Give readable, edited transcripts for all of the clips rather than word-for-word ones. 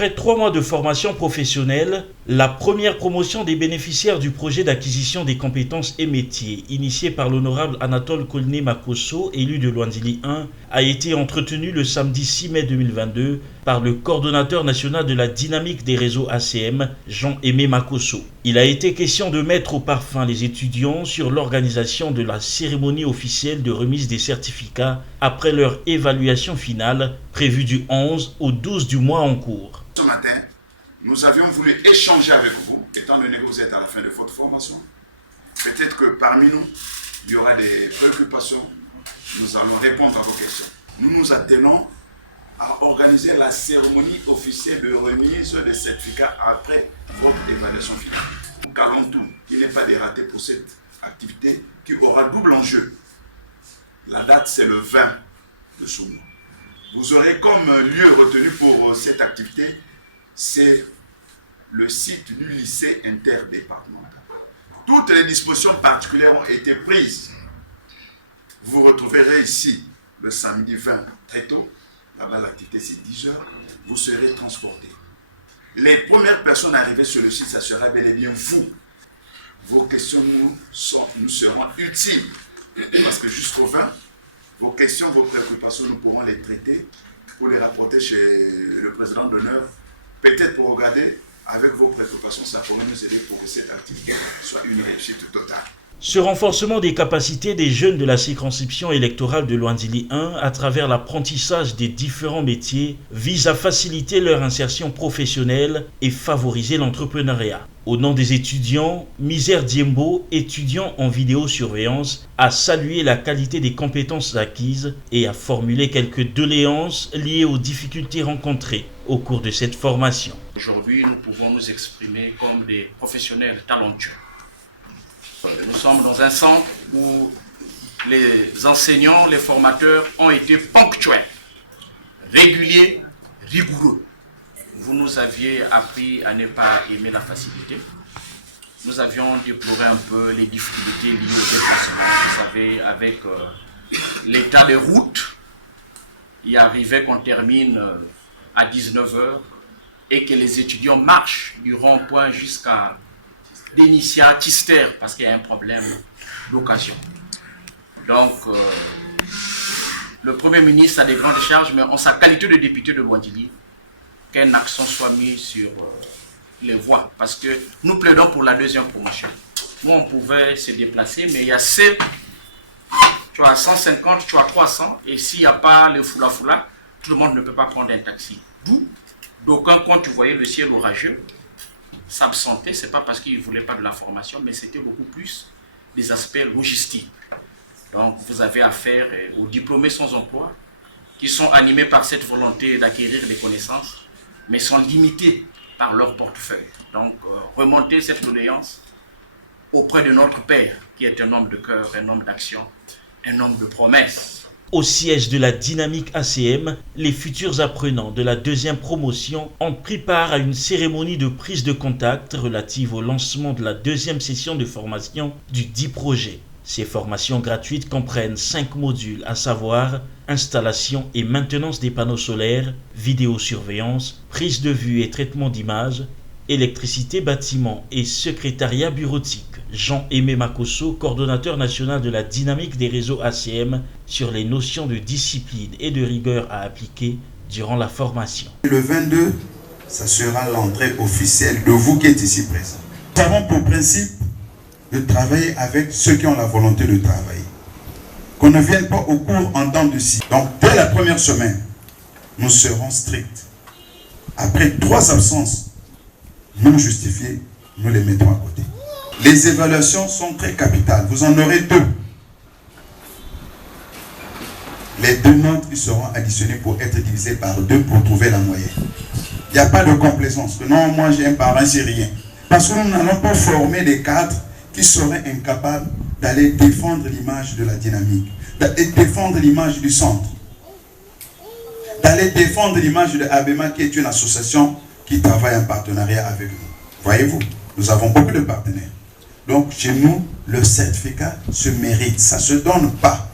Après 3 mois de formation professionnelle, la première promotion des bénéficiaires du projet d'acquisition des compétences et métiers, initié par l'honorable Anatole Kolné Makosso, élu de Luandili 1, a été entretenue le samedi 6 mai 2022 par le coordonnateur national de la dynamique des réseaux ACM, Jean-Aimé Makosso. Il a été question de mettre au parfum les étudiants sur l'organisation de la cérémonie officielle de remise des certificats après leur évaluation finale prévue du 11 au 12 du mois en cours. Ce matin, nous avions voulu échanger avec vous, étant donné que vous êtes à la fin de votre formation. Peut-être que parmi nous, il y aura des préoccupations. Nous allons répondre à vos questions. Nous nous attelons à organiser la cérémonie officielle de remise des certificats après votre évaluation finale. Nous calons tout, qu'il n'y ait pas de ratés pour cette activité qui aura double enjeu. La date, c'est le 20 de ce mois. Vous aurez comme lieu retenu pour cette activité, c'est le site du lycée interdépartemental. Toutes les dispositions particulières ont été prises. Vous retrouverez ici le samedi 20 très tôt. Là-bas, l'activité c'est 10 heures. Vous serez transportés. Les premières personnes arrivées sur le site, ça sera bel et bien vous. Vos questions nous seront utiles. Parce que jusqu'au 20, vos questions, vos préoccupations, nous pourrons les traiter pour les rapporter chez le président d'honneur. Peut-être pour regarder avec vos préoccupations, ça pourrait nous aider pour que cette activité soit une réussite totale. Ce renforcement des capacités des jeunes de la circonscription électorale de Luandili 1 à travers l'apprentissage des différents métiers vise à faciliter leur insertion professionnelle et favoriser l'entrepreneuriat. Au nom des étudiants, Misère Diembo, étudiant en vidéosurveillance, a salué la qualité des compétences acquises et a formulé quelques doléances liées aux difficultés rencontrées au cours de cette formation. Aujourd'hui, nous pouvons nous exprimer comme des professionnels talentueux. Nous sommes dans un centre où les enseignants, les formateurs ont été ponctuels, réguliers, rigoureux. Vous nous aviez appris à ne pas aimer la facilité. Nous avions déploré un peu les difficultés liées au déplacement. Vous savez, avec l'état de route, il arrivait qu'on termine à 19h et que les étudiants marchent du rond-point jusqu'à Dénicia, Tister, parce qu'il y a un problème d'occasion. Donc, le Premier ministre a des grandes charges, mais en sa qualité de député de Luandili, qu'un accent soit mis sur les voies, parce que nous plaidons pour la deuxième promotion. Nous, on pouvait se déplacer, mais il y a tu as 150, tu as 300, et s'il n'y a pas le foula-foula, tout le monde ne peut pas prendre un taxi. D'où, d'aucuns, quand tu voyais le ciel orageux, s'absenter, ce n'est pas parce qu'ils ne voulaient pas de la formation, mais c'était beaucoup plus des aspects logistiques. Donc, vous avez affaire aux diplômés sans emploi, qui sont animés par cette volonté d'acquérir des connaissances, mais sont limités par leur portefeuille. Donc, remonter cette doléance auprès de notre Père, qui est un homme de cœur, un homme d'action, un homme de promesses. Au siège de la dynamique ACM, les futurs apprenants de la deuxième promotion ont pris part à une cérémonie de prise de contact relative au lancement de la deuxième session de formation du dit projet. Ces formations gratuites comprennent 5 modules, à savoir installation et maintenance des panneaux solaires, vidéosurveillance, prise de vue et traitement d'images, électricité, bâtiment et secrétariat bureautique. Jean-Aimé Makosso, coordonnateur national de la dynamique des réseaux ACM, sur les notions de discipline et de rigueur à appliquer durant la formation. Le 22, ça sera l'entrée officielle de vous qui êtes ici présents. Nous avons pour principe de travailler avec ceux qui ont la volonté de travailler. Qu'on ne vienne pas au cours en temps de scie. Donc, dès la première semaine, nous serons stricts. Après 3 absences non justifiées, nous les mettons à côté. Les évaluations sont très capitales. Vous en aurez 2. Les 2 notes qui seront additionnées pour être divisées par 2 pour trouver la moyenne. Il n'y a pas de complaisance. Non, moi j'ai un parent syrien. Parce que nous n'allons pas former des cadres qui seraient incapables d'aller défendre l'image de la dynamique, d'aller défendre l'image du centre, d'aller défendre l'image de ABEMA qui est une association qui travaille en partenariat avec nous. Voyez-vous, nous avons beaucoup de partenaires. Donc, chez nous, le certificat se mérite. Ça ne se donne pas.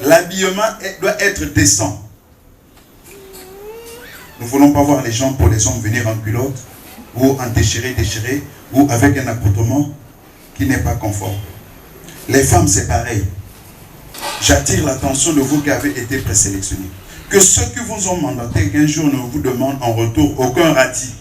L'habillement doit être décent. Nous ne voulons pas voir les gens pour les hommes venir en culotte ou en déchiré, ou avec un accoutrement qui n'est pas conforme. Les femmes, c'est pareil. J'attire l'attention de vous qui avez été présélectionnés. Que ceux qui vous ont mandaté qu'un jour ne vous demandent en retour aucun radis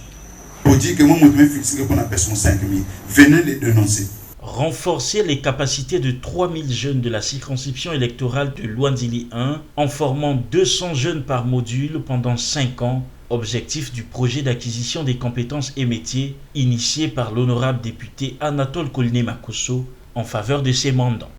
pour dire que moi, je me fixé qu'on appelle son 5 000. Venez les dénoncer. Renforcer les capacités de 3000 jeunes de la circonscription électorale de Luandili 1 en formant 200 jeunes par module pendant 5 ans. Objectif du projet d'acquisition des compétences et métiers initié par l'honorable député Anatole Koliné Makosso en faveur de ses mandants.